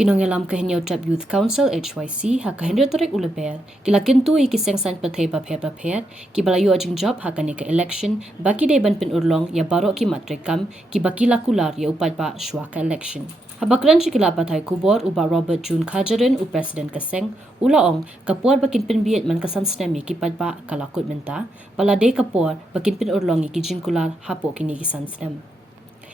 Kinongelam kahinyo Trap Youth Council HYC ha kahinyo torek uleber kila kintu ikiseng san patay bapher kibalayo ajing job ha kanika election baki de ban pin urlong ya baro ki matrekam ki baki lakular ya upad ba shwaka election habakran chikila patay kubor uba Robert June Kajarin u president kaseng ulaong kapor bakin pin biet man kasan snemi ki padba kalakut menta balade kapor bakin pin urlong ki jingkular hapo kini kisan snem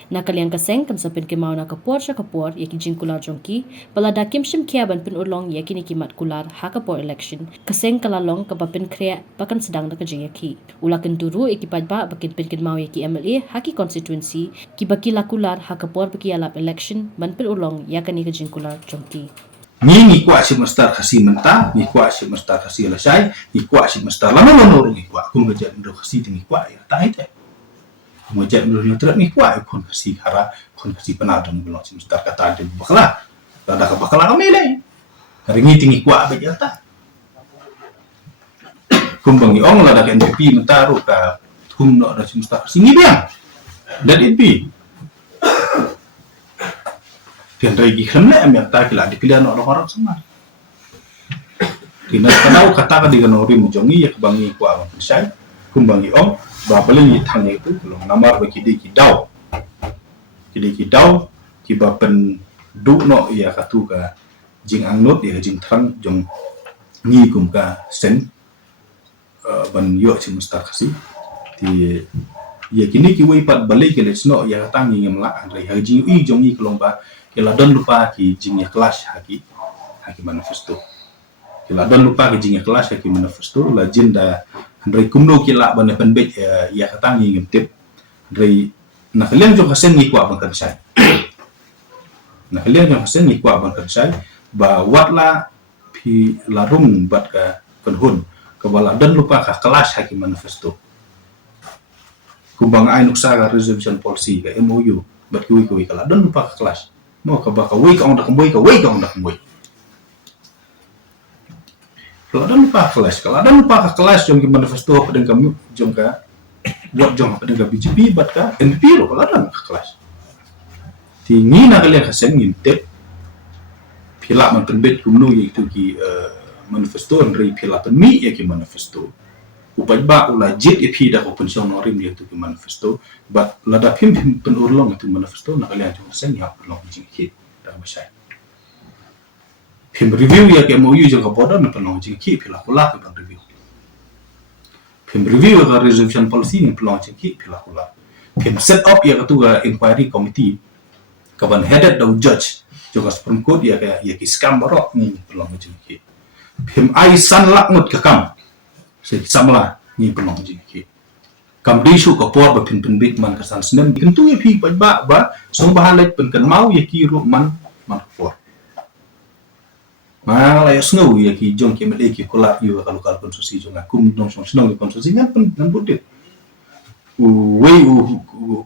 nakalian kaseng kam sapin kemau na kapor sya kapor ya ki jingkular jongki balada kimshim kia ban pin urlong ya kini kimat kular ha kapor election kaseng kalalong kapapin krea bakan sedang na kajing ki ula kenturu ikipadba bakin pin kemau ya ki MLA haki constituency ki baki lakular ha kapor baki alap election ban pin urlong ya kani kajingkular jongki ni kwa si mastar kasi menta ni kwa si mastar kasi lasai ni kwa si mastar lama ni kwa kum gajan ndo kasi ni kwa ya ta ite mujat ndo ni trat ni kwa kon kasi hara kon kasi penadang belong si mastar kata de bakla ada ka bakla kami lai hari ni tingi kwa ba jata kum bangi ong la da NPP menta ru ka kum no da si mastar kasi ni biang dan NPP dan regi kena ambil tak kila dipilih orang semua. Kena tahu kata kadi kena orang mujongi ya kebangi kuat orang pesai, kumbangi om, bapaling itang itu belum namar bagi dia kidau, kibapen duk no ya katu ka jing angnut ya jing terang jong ni kum ka sen ban yo si mustakasi di ya kini kiwai pat balik ke lesno ya tangi ngemla andre haji i jongi kelomba kila don lupa ki jingnya kelas haki manifesto kila don lupa ki jingnya kelas haki manifesto la jinda andre kumno kila bana penbet ya katangi ngemtip andre nakalian jo hasen ni kwa bangkan sai nakalian jo hasen ni kwa bangkan sai ba watla pi larung bat ka penhun kebala don lupa ka kelas haki manifesto kumbang ai nuksa ka resolution policy ka MOU bat kuwi kala don lupa ka kelas no ka baka wei ka ondak mboi kalau ada lupa ka kelas jom ki manifesto pada kami jom ka buat jom pada ka BJP bat ka NPP lo kalau ada ka kelas tingi na kalian hasen ngintip pila man penbet kumno yaitu ki manifesto ndri pila penmi ya ki manifesto upajba ula jet EP dah open song norim dia tu ki manifesto but lada pim penurlong itu manifesto nak kalian cuma sen ya urlong jingkit dah masai pim review ya ke MOU jang kapoda na penong jingkit pila kula ke review pim review ka resolution policy ni penong jingkit pila kula pim set up ya ketua inquiry committee kaban headed the judge juga Supreme Court ya ki scam barok ni penong jingkit pim aisan lakmut ke kam samla ni penong jingki kam disu ko por ba pin bit man kasan snem kentu ye pi ba song bahalet pen kan mau ye ki ru man por ma la yo snow ye ki jong ke mele ki kola yo kalau konstruksi jong akum dong song snow konstruksi ngan pen nan budit wei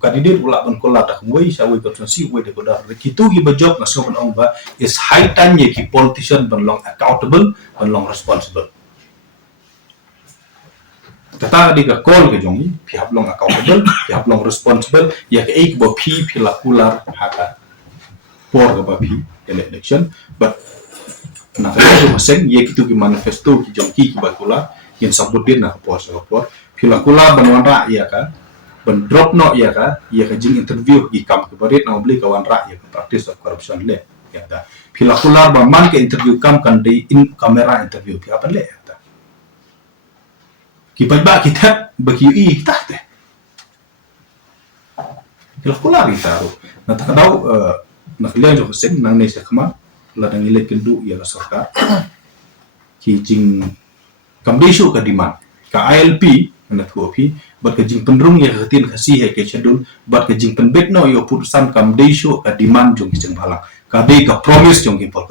kandidat ula pen kola tak wei sa wei konstruksi wei de kodar kitu ki ba job na so pen ong ba is high time ye ki politician ben long accountable ben long responsible tata di ka call ke jongi pihak long accountable pihak long responsible ya ke ek bo pi lakular haka por ke ba pi election but na kaya maseng ye kitu ki manifesto ki jongi ki bakula yang sabutin na por pilakula banwanra ya ka ben drop no ya ka jing interview ki kam ke barit na obli kawan ra ya practice of corruption le ya da pilakula ba man ke interview kam kan di in kamera interview ki apa le kipajba kita bagi kita teh kila kita na takadaw na kalian jo sen nang nesa kama la dang ilet kendu ya la sarkar ki jing kamdesu ka diman ka ILP na tuopi bat ka jing pendrung ya hatin kasih ke schedule bat ka jing penbet no yo putusan kamdesu ka diman jong kiseng balang ka be ka promise jong ki pol